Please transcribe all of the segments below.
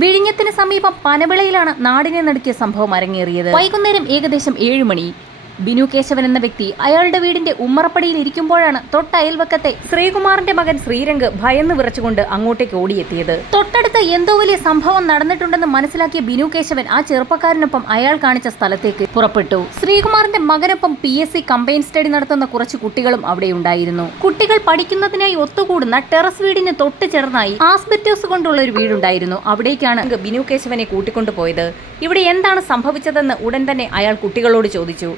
വിഴിഞ്ഞത്തിന് സമീപം പനവിളയിലാണ് നാടിനെ നടുക്കിയ സംഭവം അരങ്ങേറിയത്. വൈകുന്നേരം ഏകദേശം 7 മണി. ബിനു കേശവൻ എന്ന വ്യക്തി അയാളുടെ വീടിന്റെ ഉമ്മറപ്പടിയിൽ ഇരിക്കുമ്പോഴാണ് തൊട്ടയൽവക്കത്തെ ശ്രീകുമാറിന്റെ മകൻ ശ്രീരംഗ് ഭയന്ന് വിറച്ചുകൊണ്ട് അങ്ങോട്ടേക്ക് ഓടിയെത്തിയത്. തൊട്ടടുത്ത് എന്തോ വലിയ സംഭവം നടന്നിട്ടുണ്ടെന്ന് മനസ്സിലാക്കിയ ബിനു കേശവൻ ആ ചെറുപ്പക്കാരനൊപ്പം അയാൾ കാണിച്ച സ്ഥലത്തേക്ക് പുറപ്പെട്ടു. ശ്രീകുമാറിന്റെ മകനൊപ്പം PSC കമ്പൈൻ സ്റ്റഡി നടത്തുന്ന കുറച്ച് കുട്ടികളും അവിടെ ഉണ്ടായിരുന്നു. കുട്ടികൾ പഠിക്കുന്നതിനായി ഒത്തുകൂടുന്ന ടെറസ് വീടിന് തൊട്ട് ചേർന്നായി ആസ്ബെറ്റോസ് കൊണ്ടുള്ള ഒരു വീടുണ്ടായിരുന്നു. അവിടേക്കാണ് ബിനു കേശവനെ കൂട്ടിക്കൊണ്ടുപോയത്. ഇവിടെ എന്താണ് സംഭവിച്ചതെന്ന് ഉടൻ തന്നെ അയാൾ കുട്ടികളോട് ചോദിച്ചു.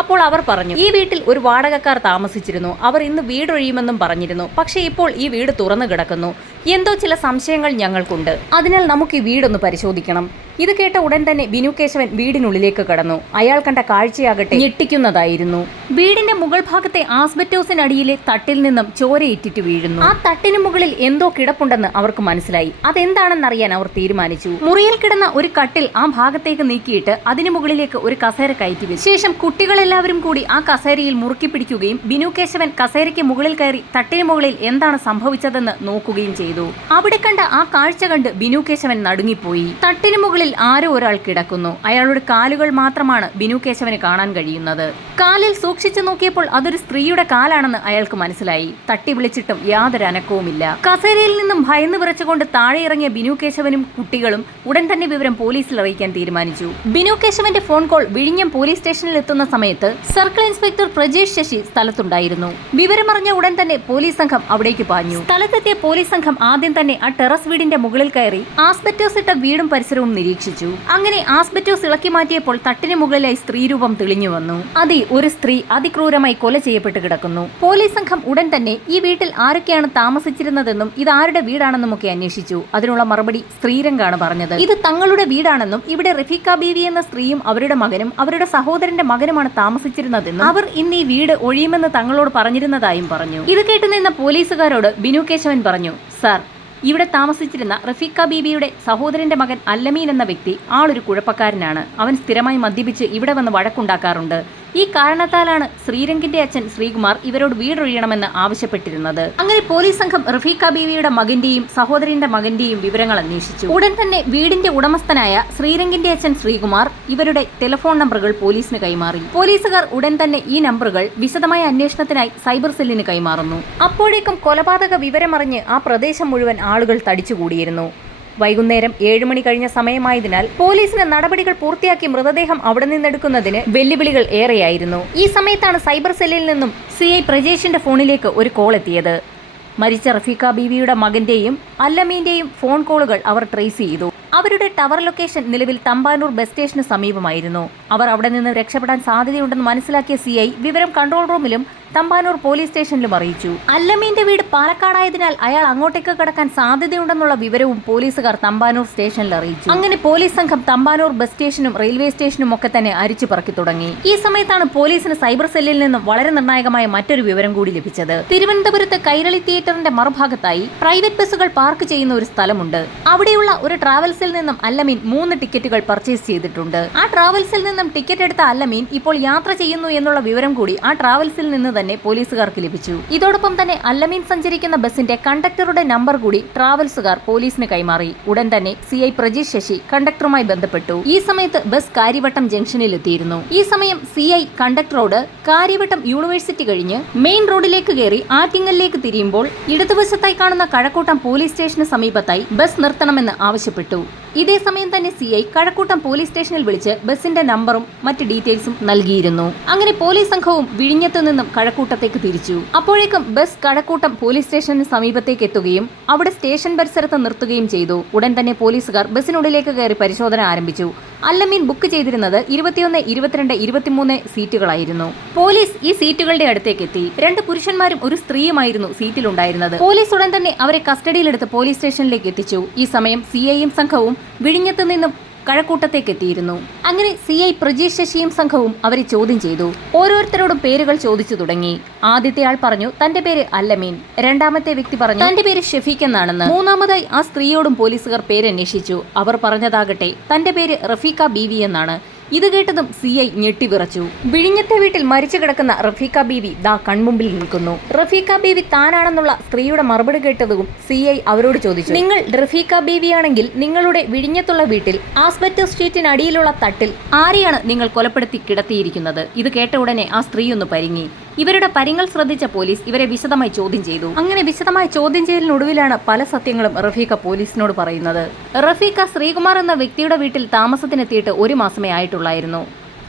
അപ്പോൾ അവർ പറഞ്ഞു, ഈ വീട്ടിൽ ഒരു വാടകക്കാർ താമസിച്ചിരുന്നു. അവർ ഇന്ന് വീടൊഴിയുമെന്നും പറഞ്ഞിരുന്നു. പക്ഷേ ഇപ്പോൾ ഈ വീട് തുറന്നു കിടക്കുന്നു. എന്തോ ചില സംശയങ്ങൾ ഞങ്ങൾക്കുണ്ട്. അതിനാൽ നമുക്ക് ഈ വീടൊന്ന് പരിശോധിക്കണം. ഇത് കേട്ട ഉടൻ തന്നെ ബിനു കേശവൻ വീടിനുള്ളിലേക്ക് കടന്നു. അയാൾ കണ്ട കാഴ്ചയാകട്ടെ ഞെട്ടിക്കുന്നതായിരുന്നു. വീടിന്റെ മുകൾ ഭാഗത്തെ ആസ്ബെറ്റോസിനടിയിലെ തട്ടിൽ നിന്നും ചോരയിറ്റിട്ട് വീഴുന്നു. ആ തട്ടിന് മുകളിൽ എന്തോ കിടപ്പുണ്ടെന്ന് അവർക്ക് മനസ്സിലായി. അതെന്താണെന്നറിയാൻ അവർ തീരുമാനിച്ചു. മുറിയിൽ കിടന്ന ഒരു കട്ടിൽ ആ ഭാഗത്തേക്ക് നീക്കിയിട്ട് അതിനു മുകളിലേക്ക് ഒരു കസേര കയറ്റി വെച്ചു. ശേഷം കുട്ടികളെല്ലാവരും കൂടി ആ കസേരയിൽ മുറുക്കി പിടിക്കുകയും ബിനു കേശവൻ കസേരയ്ക്ക് മുകളിൽ കയറി തട്ടിന് മുകളിൽ എന്താണ് സംഭവിച്ചതെന്ന് നോക്കുകയും ചെയ്തു. അവിടെ കണ്ട ആ കാഴ്ച കണ്ട് ബിനു കേശവൻ നടുങ്ങിപ്പോയി. തട്ടിന് മുകളിൽ ആരോ ഒരാൾ കിടക്കുന്നു. അയാളുടെ കാലുകൾ മാത്രമാണ് ബിനു കേശവന് കാണാൻ കഴിയുന്നത്. കാലിൽ സൂക്ഷിച്ചു നോക്കിയപ്പോൾ അതൊരു സ്ത്രീയുടെ കാലാണെന്ന് അയാൾക്ക് മനസ്സിലായി. തട്ടി വിളിച്ചിട്ടും യാതൊരു അനക്കവുമില്ല. കസേരയിൽ നിന്നും ഭയന്ന് വിറച്ചുകൊണ്ട് താഴെ ഇറങ്ങിയ ബിനു കേശവനും കുട്ടികളും ഉടൻ തന്നെ വിവരം പോലീസിൽ അറിയിക്കാൻ തീരുമാനിച്ചു. ബിനു കേശവന്റെ ഫോൺ കോൾ വിഴിഞ്ഞം പോലീസ് സ്റ്റേഷനിൽ എത്തുന്ന സമയത്ത് സർക്കിൾ ഇൻസ്പെക്ടർ പ്രജേഷ് ശശി സ്ഥലത്തുണ്ടായിരുന്നു. വിവരമറിഞ്ഞ ഉടൻ തന്നെ പോലീസ് സംഘം അവിടേക്ക് പാഞ്ഞു. സ്ഥലത്തെത്തിയ പോലീസ് സംഘം ആദ്യം തന്നെ ആ ടെറസ് വീടിന്റെ മുകളിൽ കയറി ആസ്ബെറ്റോസ് ഇട്ട വീടും പരിസരവും നിരീക്ഷിച്ചു. അങ്ങനെ ആസ്ബെറ്റോസ് ഇളക്കി മാറ്റിയപ്പോൾ തട്ടിന് മുകളിലായി സ്ത്രീരൂപം തെളിഞ്ഞു വന്നു. അതെ, ഒരു സ്ത്രീ അതിക്രൂരമായി കൊല ചെയ്യപ്പെട്ട് കിടക്കുന്നു. പോലീസ് സംഘം ഉടൻ തന്നെ ഈ വീട്ടിൽ ആരൊക്കെയാണ് താമസിച്ചിരുന്നതെന്നും ഇത് ആരുടെ വീടാണെന്നും ഒക്കെ അന്വേഷിച്ചു. അതിനുള്ള മറുപടി ശ്രീരംഗാണ് പറഞ്ഞത്. ഇത് തങ്ങളുടെ വീടാണെന്നും ഇവിടെ റഫീഖ ബീവി എന്ന സ്ത്രീയും അവരുടെ മകനും അവരുടെ സഹോദരന്റെ മകനുമാണ് താമസിച്ചിരുന്നതെന്നും അവർ ഇന്ന് ഈ വീട് ഒഴിയുമെന്ന് തങ്ങളോട് പറഞ്ഞിരുന്നതായും പറഞ്ഞു. ഇത് കേട്ടുനിന്ന പോലീസുകാരോട് ബിനു കേശവൻ പറഞ്ഞു, സാർ, ഇവിടെ താമസിച്ചിരുന്ന റഫീഖ ബീബിയുടെ സഹോദരന്റെ മകൻ അല്ലമീൻ എന്ന വ്യക്തി ആളൊരു കുഴപ്പക്കാരനാണ്. അവൻ സ്ഥിരമായി മദ്യപിച്ച് ഇവിടെ വന്ന് വഴക്കുണ്ടാക്കാറുണ്ട്. ഈ കാരണത്താലാണ് ശ്രീരംഗിന്റെ അച്ഛൻ ശ്രീകുമാർ ഇവരോട് വീടൊഴിയണമെന്ന് ആവശ്യപ്പെട്ടിരുന്നത്. അങ്ങനെ പോലീസ് സംഘം റഫീഖ ബീവിയുടെ മകന്റെയും സഹോദരന്റെ മകന്റെയും വിവരങ്ങൾ അന്വേഷിച്ചു. ഉടൻ തന്നെ വീടിന്റെ ഉടമസ്ഥനായ ശ്രീരംഗിന്റെ അച്ഛൻ ശ്രീകുമാർ ഇവരുടെ ടെലിഫോൺ നമ്പറുകൾ പോലീസിന് കൈമാറി. പോലീസുകാർ ഉടൻ തന്നെ ഈ നമ്പറുകൾ വിശദമായ അന്വേഷണത്തിനായി സൈബർ സെല്ലിന് കൈമാറുന്നു. അപ്പോഴേക്കും കൊലപാതക വിവരമറിഞ്ഞ് ആ പ്രദേശം മുഴുവൻ ആളുകൾ തടിച്ചുകൂടിയിരുന്നു. വൈകുന്നേരം 7 മണി കഴിഞ്ഞ സമയമായതിനാൽ പോലീസിന് നടപടികൾ പൂർത്തിയാക്കി മൃതദേഹം അവിടെ നിന്നെടുക്കുന്നതിന് വെല്ലുവിളികൾ ഏറെയായിരുന്നു. ഈ സമയത്താണ് സൈബർ സെല്ലിൽ നിന്നും CI പ്രജേഷിന്റെ ഫോണിലേക്ക് ഒരു കോൾ എത്തിയത്. മരിച്ച റഫീഖ ബീവിയുടെ മകന്റെയും അല്ലമീന്റെയും ഫോൺ കോളുകൾ അവർ ട്രേസ് ചെയ്തു. അവരുടെ ടവർ ലൊക്കേഷൻ നിലവിൽ തമ്പാനൂർ ബസ് സ്റ്റേഷന് സമീപമായിരുന്നു. അവർ അവിടെ നിന്ന് രക്ഷപ്പെടാൻ സാധ്യതയുണ്ടെന്ന് മനസ്സിലാക്കിയ CI വിവരം കൺട്രോൾ റൂമിലും തമ്പാനൂർ പോലീസ് സ്റ്റേഷനിലും അറിയിച്ചു. അല്ലമീന്റെ വീട് പാലക്കാടായതിനാൽ അയാൾ അങ്ങോട്ടേക്ക് കടക്കാൻ സാധ്യതയുണ്ടെന്നുള്ള വിവരവും പോലീസുകാർ തമ്പാനൂർ സ്റ്റേഷനിൽ അറിയിച്ചു. അങ്ങനെ പോലീസ് സംഘം തമ്പാനൂർ ബസ് സ്റ്റേഷനും റെയിൽവേ സ്റ്റേഷനും ഒക്കെ തന്നെ അരിച്ചു പറക്കി തുടങ്ങി. ഈ സമയത്താണ് പോലീസിന് സൈബർ സെല്ലിൽ നിന്നും വളരെ നിർണായകമായ മറ്റൊരു വിവരം കൂടി ലഭിച്ചത്. തിരുവനന്തപുരത്ത് കൈരളി തിയേറ്ററിന്റെ മറുഭാഗത്തായി പ്രൈവറ്റ് ബസ്സുകൾ പാർക്ക് ചെയ്യുന്ന ഒരു സ്ഥലമുണ്ട്. അവിടെയുള്ള ഒരു ട്രാവൽസിൽ നിന്നും അല്ലമീൻ 3 ടിക്കറ്റുകൾ പർച്ചേസ് ചെയ്തിട്ടുണ്ട്. ആ ട്രാവൽസിൽ നിന്നും ടിക്കറ്റ് എടുത്ത അല്ലമീൻ ഇപ്പോൾ യാത്ര ചെയ്യുന്നു എന്നുള്ള വിവരം കൂടി ആ ട്രാവൽസിൽ നിന്ന് തന്നെ പോലീസുകാർക്ക് ലഭിച്ചു. ഇതോടൊപ്പം തന്നെ അല്ലമീൻ സഞ്ചരിക്കുന്ന ബസിന്റെ കണ്ടക്ടറുടെ നമ്പർ കൂടി ട്രാവൽസുകാർ പോലീസിന് കൈമാറി. ഉടൻ തന്നെ CI പ്രജേഷ് ശശി കണ്ടക്ടറുമായി ബന്ധപ്പെട്ടു. ഈ സമയത്ത് ബസ് കാര്യവട്ടം ജംഗ്ഷനിൽ എത്തിയിരുന്നു. ഈ സമയം CI കണ്ടക്ടറോട് കാര്യവട്ടം യൂണിവേഴ്സിറ്റി കഴിഞ്ഞ് മെയിൻ റോഡിലേക്ക് കയറി ആറ്റിങ്ങലിലേക്ക് തിരിയുമ്പോൾ ഇടതുവശത്തായി കാണുന്ന കഴക്കൂട്ടം പോലീസ് സ്റ്റേഷന് സമീപത്തായി ബസ് നിർത്തണമെന്ന് ആവശ്യപ്പെട്ടു. ഇതേ സമയം തന്നെ CI കഴക്കൂട്ടം പോലീസ് സ്റ്റേഷനിൽ വിളിച്ച് ബസിന്റെ നമ്പറും മറ്റ് ഡീറ്റെയിൽസും നൽകിയിരുന്നു. അങ്ങനെ പോലീസ് സംഘവും വിഴിഞ്ഞത്തു നിന്നും കഴക്കൂട്ടത്തേക്ക് തിരിച്ചു. അപ്പോഴേക്കും ബസ് കഴക്കൂട്ടം പോലീസ് സ്റ്റേഷന് സമീപത്തേക്ക് എത്തുകയും അവിടെ സ്റ്റേഷൻ പരിസരത്ത് നിർത്തുകയും ചെയ്തു. ഉടൻ തന്നെ പോലീസുകാർ ബസിനുള്ളിലേക്ക് കയറി പരിശോധന ആരംഭിച്ചു. അല്ലമീൻ ബുക്ക് ചെയ്തിരുന്നത് 21, 22, 23 സീറ്റുകളായിരുന്നു. പോലീസ് ഈ സീറ്റുകളുടെ അടുത്തേക്ക് എത്തി. 2 പുരുഷന്മാരും ഒരു സ്ത്രീയുമായിരുന്നു സീറ്റിലുണ്ടായിരുന്നത്. പോലീസ് ഉടൻ തന്നെ അവരെ കസ്റ്റഡിയിലെടുത്ത് പോലീസ് സ്റ്റേഷനിലേക്ക് എത്തിച്ചു. ഈ സമയം CIയും സംഘവും വിഴിഞ്ഞത്ത് നിന്നും കഴക്കൂട്ടത്തേക്ക് എത്തിയിരുന്നു. അങ്ങനെ CI പ്രജേഷ് ശശിയും സംഘവും അവരെ ചോദ്യം ചെയ്തു. ഓരോരുത്തരോടും പേരുകൾ ചോദിച്ചു തുടങ്ങി. ആദ്യത്തെ ആൾ പറഞ്ഞു തന്റെ പേര് അല്ലമീൻ. രണ്ടാമത്തെ വ്യക്തി പറഞ്ഞു തന്റെ പേര് ഷെഫീഖ് എന്നാണെന്ന്. മൂന്നാമതായി ആ സ്ത്രീയോടും പോലീസുകാർ പേരന്വേഷിച്ചു. അവർ പറഞ്ഞതാകട്ടെ തന്റെ പേര് റഫീഖ ബീവി എന്നാണ്. ഇത് കേട്ടതും CI ഞെട്ടിവിറച്ചു. വിഴിഞ്ഞത്തെ വീട്ടിൽ മരിച്ചു കിടക്കുന്ന റഫീഖ ബീവി ദാ കൺമുമ്പിൽ നിൽക്കുന്നു. റഫീഖ ബീവി താനാണെന്നുള്ള സ്ത്രീയുടെ മറുപടി കേട്ടതും CI അവരോട് ചോദിച്ചു, നിങ്ങൾ റഫീഖ ബീവിയാണെങ്കിൽ നിങ്ങളുടെ വിഴിഞ്ഞത്തുള്ള വീട്ടിൽ ആസ്ബറ്റോസ് ഷീറ്റിനടിയിലുള്ള തട്ടിൽ ആരെയാണ് നിങ്ങൾ കൊലപ്പെടുത്തി കിടത്തിയിരിക്കുന്നത്? ഇത് കേട്ട ഉടനെ ആ സ്ത്രീയൊന്ന് പരിങ്ങി. ഇവരുടെ പരിങ്ങൾ ശ്രദ്ധിച്ച പോലീസ് ഇവരെ വിശദമായി ചോദ്യം ചെയ്തു. അങ്ങനെ വിശദമായ ചോദ്യം ചെയ്യലിനൊടുവിലാണ് പല സത്യങ്ങളും റഫീഖ പോലീസിനോട് പറയുന്നത്. റഫീഖ ശ്രീകുമാർ എന്ന വ്യക്തിയുടെ വീട്ടിൽ താമസത്തിനെത്തിയിട്ട് 1 മാസമേ ആയിട്ടുള്ളായിരുന്നു.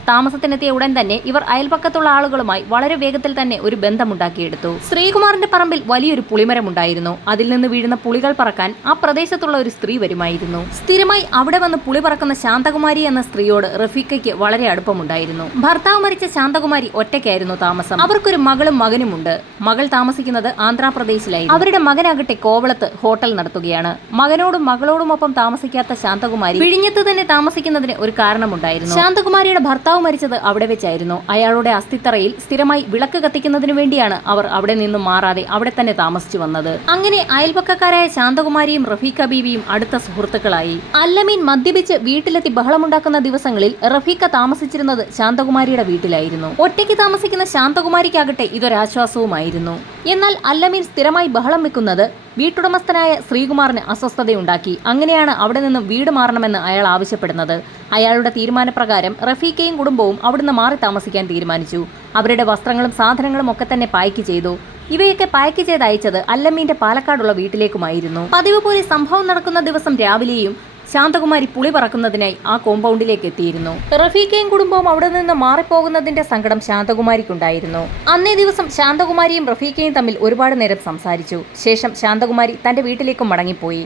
താമസത്തിനെത്തിയ ഉടൻ തന്നെ ഇവർ അയൽപക്കത്തുള്ള ആളുകളുമായി വളരെ വേഗത്തിൽ തന്നെ ഒരു ബന്ധമുണ്ടാക്കിയെടുത്തു. ശ്രീകുമാറിന്റെ പറമ്പിൽ വലിയൊരു പുളിമരം ഉണ്ടായിരുന്നു. അതിൽ നിന്ന് വീഴുന്ന പുളികൾ പറക്കാൻ ആ പ്രദേശത്തുള്ള ഒരു സ്ത്രീ വരുമായിരുന്നു. സ്ഥിരമായി അവിടെ വന്ന് പുളി പറക്കുന്ന ശാന്തകുമാരി എന്ന സ്ത്രീയോട് റഫീഖയ്ക്ക് വളരെ അടുപ്പമുണ്ടായിരുന്നു. ഭർത്താവ് മരിച്ച ശാന്തകുമാരി ഒറ്റയ്ക്കായിരുന്നു താമസം. അവർക്കൊരു മകളും മകനുമുണ്ട്. മകൾ താമസിക്കുന്നത് ആന്ധ്രാപ്രദേശിലായിരുന്നു. അവരുടെ മകനാകട്ടെ കോവളത്ത് ഹോട്ടൽ നടത്തുകയാണ്. മകനോടും മകളോടുമൊപ്പം താമസിക്കാത്ത ശാന്തകുമാരി വിഴിഞ്ഞത്ത് തന്നെ താമസിക്കുന്നതിന് ഒരു കാരണമുണ്ടായിരുന്നു. ശാന്തകുമാരിയുടെ ഭർത്താവ് മരിച്ചത് അവിടെ വെച്ചായിരുന്നു. അയാളുടെ അസ്ഥിത്തറയിൽ സ്ഥിരമായി വിളക്ക് കത്തിക്കുന്നതിനു വേണ്ടിയാണ് അവർ അവിടെ നിന്നും മാറാതെ അവിടെ തന്നെ താമസിച്ചു വന്നത്. അങ്ങനെ അയൽപക്കക്കാരായ ശാന്തകുമാരിയും റഫീഖ ബീവിയും അടുത്ത സുഹൃത്തുക്കളായി. അല്ലമീൻ മദ്യപിച്ച് വീട്ടിലെത്തി ബഹളമുണ്ടാക്കുന്ന ദിവസങ്ങളിൽ റഫീഖ താമസിച്ചിരുന്നത് ശാന്തകുമാരിയുടെ വീട്ടിലായിരുന്നു. ഒറ്റയ്ക്ക് താമസിക്കുന്ന ശാന്തകുമാരിക്കാകട്ടെ ഇതൊരാശ്വാസവുമായിരുന്നു. എന്നാൽ അല്ലമീൻ സ്ഥിരമായി ബഹളം വെക്കുന്നത് വീട്ടുടമസ്ഥനായ ശ്രീകുമാറിന് അസ്വസ്ഥതയുണ്ടാക്കി. അങ്ങനെയാണ് അവിടെ നിന്നും വീട് മാറണമെന്ന് അയാൾ ആവശ്യപ്പെടുന്നത്. അയാളുടെ തീരുമാനപ്രകാരം റഫീഖയും കുടുംബവും അവിടുന്ന് മാറി താമസിക്കാൻ തീരുമാനിച്ചു. അവരുടെ വസ്ത്രങ്ങളും സാധനങ്ങളും ഒക്കെ തന്നെ പായ്ക്ക് ചെയ്തു. ഇവയൊക്കെ പായ്ക്ക് ചെയ്ത് അയച്ചത് അല്ലമ്മീന്റെ പാലക്കാടുള്ള വീട്ടിലേക്കുമായിരുന്നു. പതിവ് പോലെ സംഭവം നടക്കുന്ന ദിവസം രാവിലെയും ശാന്തകുമാരി പുളി പറക്കുന്നതിനായി ആ കോമ്പൗണ്ടിലേക്ക് എത്തിയിരുന്നു. റഫീഖയും കുടുംബവും അവിടെ നിന്ന് മാറിപ്പോകുന്നതിന്റെ സങ്കടം ശാന്തകുമാരിക്കുണ്ടായിരുന്നു. അന്നേ ദിവസം ശാന്തകുമാരിയും റഫീഖയും തമ്മിൽ ഒരുപാട് നേരം സംസാരിച്ചു. ശേഷം ശാന്തകുമാരി തന്റെ വീട്ടിലേക്ക് മടങ്ങിപ്പോയി.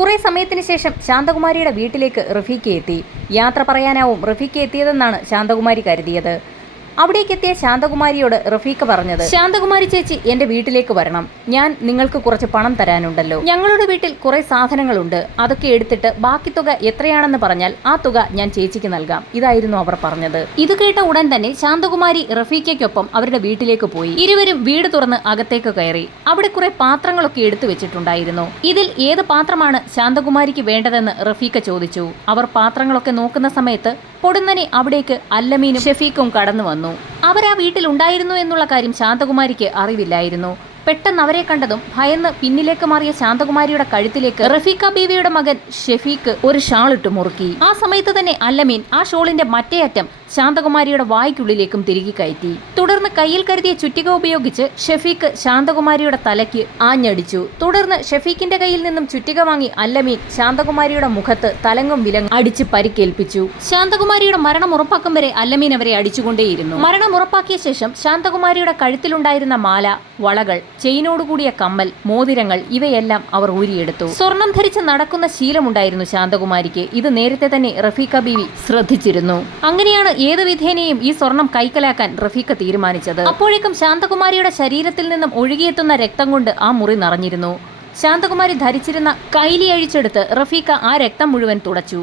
കുറെ സമയത്തിന് ശേഷം ശാന്തകുമാരിയുടെ വീട്ടിലേക്ക് റഫീഖ എത്തി. യാത്ര പറയാനാവും റഫീഖ എത്തിയതെന്നാണ് ശാന്തകുമാരി കരുതിയത്. അവിടേക്കെത്തിയ ശാന്തകുമാരിയോട് റഫീഖ പറഞ്ഞത്, ശാന്തകുമാരി ചേച്ചി എന്റെ വീട്ടിലേക്ക് വരണം. ഞാൻ നിങ്ങൾക്ക് കുറച്ച് പണം തരാനുണ്ടല്ലോ. ഞങ്ങളുടെ വീട്ടിൽ കുറെ സാധനങ്ങളുണ്ട്. അതൊക്കെ എടുത്തിട്ട് ബാക്കി തുക എത്രയാണെന്ന് പറഞ്ഞാൽ ആ തുക ഞാൻ ചേച്ചിക്ക് നൽകാം. ഇതായിരുന്നു അവർ പറഞ്ഞത്. ഇത് കേട്ട ഉടൻ തന്നെ ശാന്തകുമാരി റഫീഖയ്ക്കൊപ്പം അവരുടെ വീട്ടിലേക്ക് പോയി. ഇരുവരും വീട് തുറന്ന് അകത്തേക്ക് കയറി. അവിടെ കുറെ പാത്രങ്ങളൊക്കെ എടുത്തു വെച്ചിട്ടുണ്ടായിരുന്നു. ഇതിൽ ഏത് പാത്രമാണ് ശാന്തകുമാരിക്ക് വേണ്ടതെന്ന് റഫീഖ ചോദിച്ചു. അവർ പാത്രങ്ങളൊക്കെ നോക്കുന്ന സമയത്ത് പൊടുന്നനെ അവിടേക്ക് അല്ലമീനും ഷെഫീഖും കടന്നു വന്നു. അവർ ആ വീട്ടിൽ ഉണ്ടായിരുന്നു എന്നുള്ള കാര്യം ശാന്തകുമാരിക്ക് അറിവില്ലായിരുന്നു. പെട്ടെന്ന് അവരെ കണ്ടതും ഭയന്ന് പിന്നിലേക്ക് മാറിയ ശാന്തകുമാരിയുടെ കഴുത്തിലേക്ക് റഫീഖ ബീവിയുടെ മകൻ ഷെഫീഖ് ഒരു ഷാൾ ഇട്ട് മുറുക്കി. ആ സമയത്ത് തന്നെ അല്ലമീൻ ആ ഷോളിന്റെ മറ്റേ അറ്റം ശാന്തകുമാരിയുടെ വായ്ക്കുള്ളിലേക്കും തിരികെ കയറ്റി. തുടർന്ന് കയ്യിൽ കരുതിയ ചുറ്റിക ഉപയോഗിച്ച് ഷെഫീഖ് ശാന്തകുമാരിയുടെ തലയ്ക്ക് ആഞ്ഞടിച്ചു. തുടർന്ന് ഷെഫീഖിന്റെ കയ്യിൽ നിന്നും ചുറ്റിക വാങ്ങി അല്ലമീൻ ശാന്തകുമാരിയുടെ മുഖത്ത് തലങ്ങും വിലങ്ങും അടിച്ച് പരിക്കേൽപ്പിച്ചു. ശാന്തകുമാരിയുടെ മരണം ഉറപ്പാക്കും വരെ അല്ലമീൻ അവരെ അടിച്ചുകൊണ്ടേയിരുന്നു. മരണം ഉറപ്പാക്കിയ ശേഷം ശാന്തകുമാരിയുടെ കഴുത്തിലുണ്ടായിരുന്ന മാല, വളകൾ, ചെയിനോടുകൂടിയ കമ്മൽ, മോതിരങ്ങൾ ഇവയെല്ലാം അവർ ഊരിയെടുത്തു. സ്വർണം ധരിച്ച് നടക്കുന്ന ശീലമുണ്ടായിരുന്നു ശാന്തകുമാരിക്ക്. ഇത് നേരത്തെ തന്നെ റഫീഖ ബീവി ശ്രദ്ധിച്ചിരുന്നു. അങ്ങനെയാണ് ഏത് വിധേനയും ഈ സ്വർണം കൈക്കലാക്കാൻ റഫീഖ തീരുമാനിച്ചത്. അപ്പോഴേക്കും ശാന്തകുമാരിയുടെ ശരീരത്തിൽ നിന്നും ഒഴുകിയെത്തുന്ന രക്തം കൊണ്ട് ആ മുറി നിറഞ്ഞിരുന്നു. ശാന്തകുമാരി ധരിച്ചിരുന്ന കൈലി അഴിച്ചെടുത്ത് റഫീഖ ആ രക്തം മുഴുവൻ തുടച്ചു.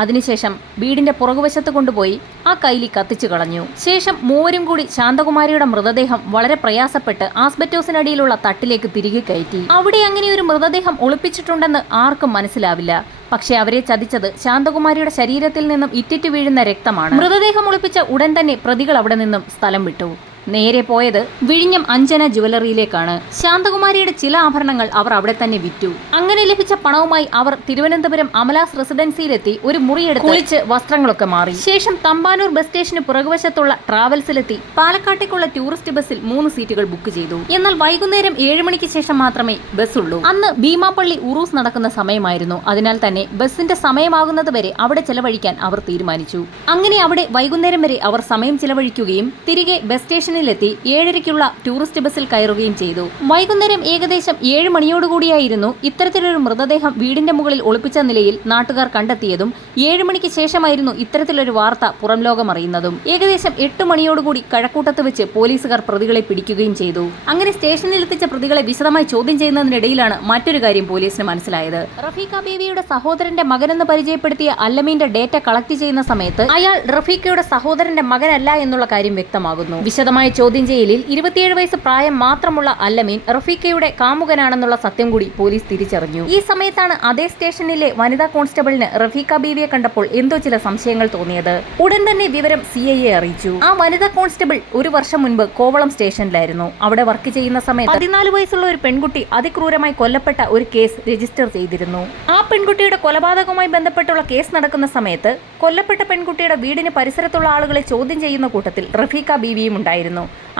അതിനുശേഷം വീടിന്റെ പുറകുവശത്ത് കൊണ്ടുപോയി ആ കൈലി കത്തിച്ചു കളഞ്ഞു. ശേഷം മൂവരും കൂടി ശാന്തകുമാരിയുടെ മൃതദേഹം വളരെ പ്രയാസപ്പെട്ട് ആസ്ബറ്റോസിനടിയിലുള്ള തട്ടിലേക്ക് തിരികെ കയറ്റി. അവിടെ അങ്ങനെ ഒരു മൃതദേഹം ഒളിപ്പിച്ചിട്ടുണ്ടെന്ന് ആർക്കും മനസ്സിലാവില്ല. പക്ഷെ അവരെ ചതിച്ചത് ശാന്തകുമാരിയുടെ ശരീരത്തിൽ നിന്നും ഇറ്റിറ്റ് വീഴുന്ന രക്തമാണ്. മൃതദേഹം ഒളിപ്പിച്ച ഉടൻ തന്നെ പ്രതികൾ അവിടെ നിന്നും സ്ഥലം വിട്ടു. നേരെ പോയത് വിഴിഞ്ഞം അഞ്ജന ജുവലറിയിലേക്കാണ്. ശാന്തകുമാരിയുടെ ചില ആഭരണങ്ങൾ അവർ അവിടെ തന്നെ വിറ്റു. അങ്ങനെ ലഭിച്ച പണവുമായി അവർ തിരുവനന്തപുരം അമലാസ് റെസിഡൻസിയിലെത്തി ഒരു മുറിയെടുത്ത് കുളിച്ച് വസ്ത്രങ്ങളൊക്കെ മാറി. ശേഷം തമ്പാനൂർ ബസ് സ്റ്റേഷന് പുറകുവശത്തുള്ള ട്രാവൽസിലെത്തി പാലക്കാട്ടേക്കുള്ള ടൂറിസ്റ്റ് ബസ്സിൽ 3 സീറ്റുകൾ ബുക്ക് ചെയ്തു. എന്നാൽ വൈകുന്നേരം 7 മണിക്ക് ശേഷം മാത്രമേ ബസ് ഉള്ളൂ. അന്ന് ഭീമാപ്പള്ളി ഉറൂസ് നടക്കുന്ന സമയമായിരുന്നു. അതിനാൽ തന്നെ ബസിന്റെ സമയമാകുന്നത് വരെ അവിടെ ചെലവഴിക്കാൻ അവർ തീരുമാനിച്ചു. അങ്ങനെ അവിടെ വൈകുന്നേരം വരെ അവർ സമയം ചിലവഴിക്കുകയും തിരികെ ബസ് സ്റ്റേഷനിൽ ലെത്തി 7:30-ക്കുള്ള ടൂറിസ്റ്റ് ബസ്സിൽ കയറുകയും ചെയ്തു. വൈകുന്നേരം ഏകദേശം 7 മണിയോടുകൂടിയായിരുന്നു ഇത്തരത്തിലൊരു മൃതദേഹം വീടിന്റെ മുകളിൽ ഒളിപ്പിച്ച നിലയിൽ നാട്ടുകാർ കണ്ടെത്തിയതും 7 മണിക്ക് ശേഷമായിരുന്നു ഇത്തരത്തിലൊരു വാർത്ത പുറം ലോകം അറിയുന്നതും. ഏകദേശം 8 മണിയോടുകൂടി കഴക്കൂട്ടത്ത് വെച്ച് പോലീസുകാർ പ്രതികളെ പിടിക്കുകയും ചെയ്തു. അങ്ങനെ സ്റ്റേഷനിലെത്തിച്ച പ്രതികളെ വിശദമായി ചോദ്യം ചെയ്യുന്നതിനിടയിലാണ് മറ്റൊരു കാര്യം പോലീസിന് മനസ്സിലായത്. റഫീഖ ബീവിയുടെ സഹോദരന്റെ മകനെന്ന് പരിചയപ്പെടുത്തിയ അല്ലമീന്റെ ഡേറ്റ കളക്ട് ചെയ്യുന്ന സമയത്ത് അയാൾ റഫീഖയുടെ സഹോദരന്റെ മകനല്ല എന്നുള്ള കാര്യം വ്യക്തമാകുന്നു. വിശദമായി വിശദമായ ചോദ്യം ചെയ്യലിൽ 27 വയസ്സ് പ്രായം മാത്രമുള്ള അല്ലമീൻ റഫീഖയുടെ കാമുകനാണെന്നുള്ള സത്യം കൂടി പോലീസ് തിരിച്ചറിഞ്ഞു. ഈ സമയത്താണ് അതേ സ്റ്റേഷനിലെ വനിതാ കോൺസ്റ്റബിളിന് റഫീഖ ബീവിയെ കണ്ടപ്പോൾ എന്തോ ചില സംശയങ്ങൾ തോന്നിയത്. ഉടൻ തന്നെ വിവരം CIയെ അറിയിച്ചു. ആ വനിതാ കോൺസ്റ്റബിൾ ഒരു വർഷം മുൻപ് കോവളം സ്റ്റേഷനിലായിരുന്നു. അവിടെ വർക്ക് ചെയ്യുന്ന സമയത്ത് 14 വയസ്സുള്ള ഒരു പെൺകുട്ടി അതിക്രൂരമായി കൊല്ലപ്പെട്ട ഒരു കേസ് രജിസ്റ്റർ ചെയ്തിരുന്നു. ആ പെൺകുട്ടിയുടെ കൊലപാതകവുമായി ബന്ധപ്പെട്ടുള്ള കേസ് നടക്കുന്ന സമയത്ത് കൊല്ലപ്പെട്ട പെൺകുട്ടിയുടെ വീടിന് പരിസരത്തുള്ള ആളുകളെ ചോദ്യം ചെയ്യുന്ന കൂട്ടത്തിൽ റഫീഖ ബീവിയും ഉണ്ടായിരുന്നു.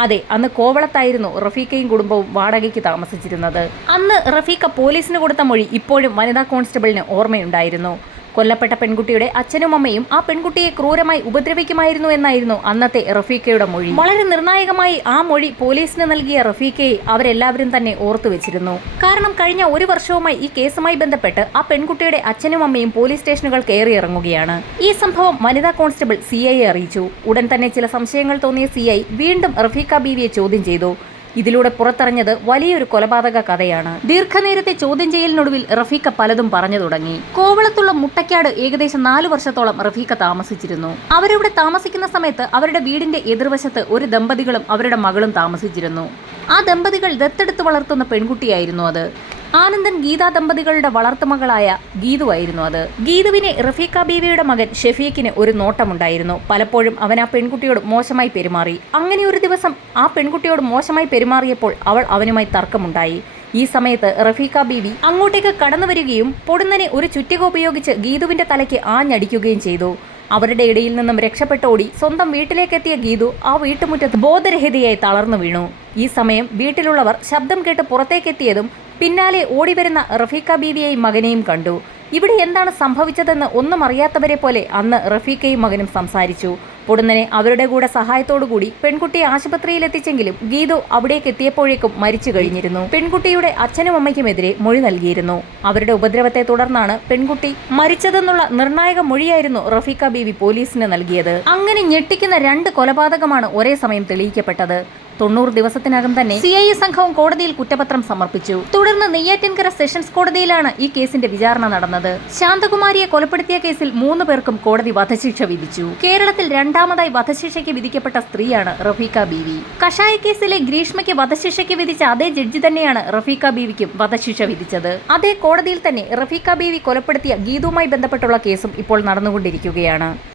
അതെ, അന്ന് കോവളത്തായിരുന്നു റഫീഖയും കുടുംബവും വാടകയ്ക്ക് താമസിച്ചിരുന്നത്. അന്ന് റഫീഖ പോലീസിന് കൊടുത്ത മൊഴി ഇപ്പോഴും വനിതാ കോൺസ്റ്റബിളിന് ഓർമ്മയുണ്ടായിരുന്നു. കൊല്ലപ്പെട്ട പെൺകുട്ടിയുടെ അച്ഛനും അമ്മയും ആ പെൺകുട്ടിയെ ക്രൂരമായി ഉപദ്രവിക്കുമായിരുന്നു എന്നായിരുന്നു അന്നത്തെ റഫീഖയുടെ മൊഴി. വളരെ നിർണായകമായി ആ മൊഴി പോലീസിന് നൽകിയ റഫീഖയെ അവരെല്ലാവരും തന്നെ ഓർത്തുവെച്ചിരുന്നു. കാരണം കഴിഞ്ഞ ഒരു വർഷവുമായി ഈ കേസുമായി ബന്ധപ്പെട്ട് ആ പെൺകുട്ടിയുടെ അച്ഛനും അമ്മയും പോലീസ് സ്റ്റേഷനുകൾ കയറിയിറങ്ങുകയാണ്. ഈ സംഭവം വനിതാ കോൺസ്റ്റബിൾ CIയെ അറിയിച്ചു. ഉടൻ തന്നെ ചില സംശയങ്ങൾ തോന്നിയ CI വീണ്ടും റഫീഖ ബീവിയെ ചോദ്യം ചെയ്തു. ഇതിലൂടെ പുറത്തറിഞ്ഞത് വലിയൊരു കൊലപാതക കഥയാണ്. ദീർഘനേരത്തെ ചോദ്യം ചെയ്യലിനൊടുവിൽ റഫീഖ പലതും പറഞ്ഞു തുടങ്ങി. കോവളത്തുള്ള മുട്ടയ്ക്കാട് ഏകദേശം 4 വർഷത്തോളം റഫീഖ താമസിച്ചിരുന്നു. അവരവിടെ താമസിക്കുന്ന സമയത്ത് അവരുടെ വീടിന്റെ എതിർവശത്ത് ഒരു ദമ്പതികളും അവരുടെ മകളും താമസിച്ചിരുന്നു. ആ ദമ്പതികൾ ദത്തെടുത്ത് വളർത്തുന്ന പെൺകുട്ടിയായിരുന്നു അത്. ആനന്ദൻ ഗീത ദമ്പതികളുടെ വളർത്തുമകളായ ഗീതുവായിരുന്നു അത്. ഗീതുവിനെ റഫീഖ ബീവിയുടെ മകൻ ഷെഫീഖിന് ഒരു നോട്ടമുണ്ടായിരുന്നു. പലപ്പോഴും അവൻ ആ പെൺകുട്ടിയോട് മോശമായി പെരുമാറി. അങ്ങനെ ഒരു ദിവസം ആ പെൺകുട്ടിയോട് മോശമായി പെരുമാറിയപ്പോൾ അവൾ അവനുമായി തർക്കമുണ്ടായി. ഈ സമയത്ത് റഫീഖ ബീവി അങ്ങോട്ടേക്ക് കടന്നു വരികയും പൊടുന്നനെ ഒരു ചുറ്റിക ഉപയോഗിച്ച് ഗീതുവിന്റെ തലയ്ക്ക് ആഞ്ഞടിക്കുകയും ചെയ്തു. അവരുടെ ഇടയിൽ നിന്നും രക്ഷപ്പെട്ടോടി സ്വന്തം വീട്ടിലേക്കെത്തിയ ഗീതു ആ വീട്ടുമുറ്റത്ത് ബോധരഹിതയായി തളർന്നു വീണു. ഈ സമയം വീട്ടിലുള്ളവർ ശബ്ദം കേട്ട് പുറത്തേക്കെത്തിയതും പിന്നാലെ ഓടിവരുന്ന റഫീഖ ബീവിയെയും മകനെയും കണ്ടു. ഇവിടെ എന്താണ് സംഭവിച്ചതെന്ന് ഒന്നും അറിയാത്തവരെ പോലെ അന്ന് റഫീഖയും മകനും സംസാരിച്ചു. പൊടുന്നനെ അവരുടെ കൂടെ സഹായത്തോടുകൂടി പെൺകുട്ടിയെ ആശുപത്രിയിൽ എത്തിച്ചെങ്കിലും ഗീതു അവിടേക്ക് എത്തിയപ്പോഴേക്കും മരിച്ചു കഴിഞ്ഞിരുന്നു. പെൺകുട്ടിയുടെ അച്ഛനും അമ്മയ്ക്കുമെതിരെ മൊഴി നൽകിയിരുന്നു. അവരുടെ ഉപദ്രവത്തെ തുടർന്നാണ് പെൺകുട്ടി മരിച്ചതെന്നുള്ള നിർണായക മൊഴിയായിരുന്നു റഫീഖ ബീവി പോലീസിന് നൽകിയത്. അങ്ങനെ ഞെട്ടിക്കുന്ന 2 കൊലപാതകമാണ് ഒരേ സമയം തെളിയിക്കപ്പെട്ടത്. 90 ദിവസത്തിനകം തന്നെ CI സംഘവും കോടതിയിൽ കുറ്റപത്രം സമർപ്പിച്ചു. തുടർന്ന് നെയ്യാറ്റിൻകര സെഷൻസ് കോടതിയിലാണ് ഈ കേസിന്റെ വിചാരണ നടന്നത്. ശാന്തകുമാരിയെ കൊലപ്പെടുത്തിയ കേസിൽ 3 പേർക്കും കോടതി വധശിക്ഷ വിധിച്ചു. കേരളത്തിൽ രണ്ടാമതായി വധശിക്ഷയ്ക്ക് വിധിക്കപ്പെട്ട സ്ത്രീയാണ് റഫീഖ ബീവി. കഷായ കേസിലെ ഗ്രീഷ്മയ്ക്ക് വധശിക്ഷയ്ക്ക് വിധിച്ച അതേ ജഡ്ജി തന്നെയാണ് റഫീഖ ബീവിക്കും വധശിക്ഷ വിധിച്ചത്. അതേ കോടതിയിൽ തന്നെ റഫീഖ ബീവി കൊലപ്പെടുത്തിയ ഗീതുവുമായി ബന്ധപ്പെട്ടുള്ള കേസും ഇപ്പോൾ നടന്നുകൊണ്ടിരിക്കുകയാണ്.